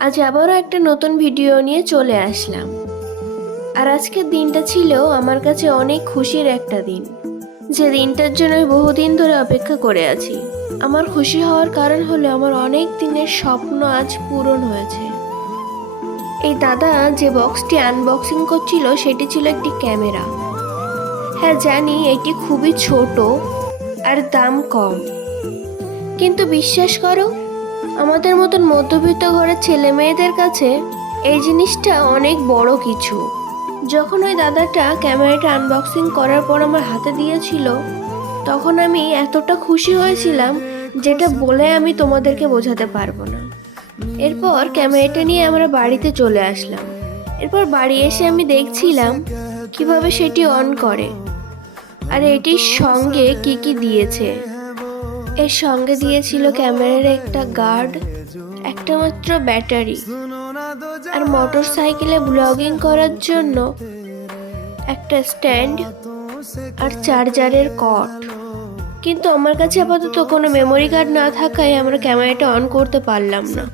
আজ আবারও একটা নতুন ভিডিও নিয়ে চলে আসলাম। আর আজকের দিনটা ছিল আমার কাছে অনেক খুশির একটা দিন, যে দিনটার জন্য আমি বহুদিন ধরে অপেক্ষা করে আছি। আমার খুশি হওয়ার কারণ হলো আমার অনেক দিনের স্বপ্ন আজ পূরণ হয়েছে। এই দাদা যে বক্সটি আনবক্সিং করছিল সেটি ছিল একটি ক্যামেরা। হ্যাঁ জানি এটি খুবই ছোট আর দাম কম, কিন্তু বিশ্বাস করো, আমাদের মতন মধ্যবিত্ত ঘরের ছেলে মেয়েদের কাছে এই জিনিসটা অনেক বড় কিছু। যখন ওই দাদাটা ক্যামেরাটা আনবক্সিং করার পর আমার হাতে দিয়েছিল, তখন আমি এতটা খুশি হয়েছিলাম যেটা বলে আমি তোমাদেরকে বোঝাতে পারবো না। এরপর ক্যামেরাটা নিয়ে আমরা বাড়িতে চলে আসলাম। এরপর বাড়ি এসে আমি দেখছিলাম কিভাবে সেটি অন করে, আর এটির সঙ্গে কি কি দিয়েছে। এর সঙ্গে দিয়েছিল ক্যামেরার একটা গার্ড, একটা মাত্র ব্যাটারি, আর মোটর সাইকেলে ব্লগিং করার জন্য একটা স্ট্যান্ড আর চার্জারের কর্ড। কিন্তু আমার কাছে আপাতত কোনো মেমোরি কার্ড না থাকায় আমরা ক্যামেরাটা অন করতে পারলাম না।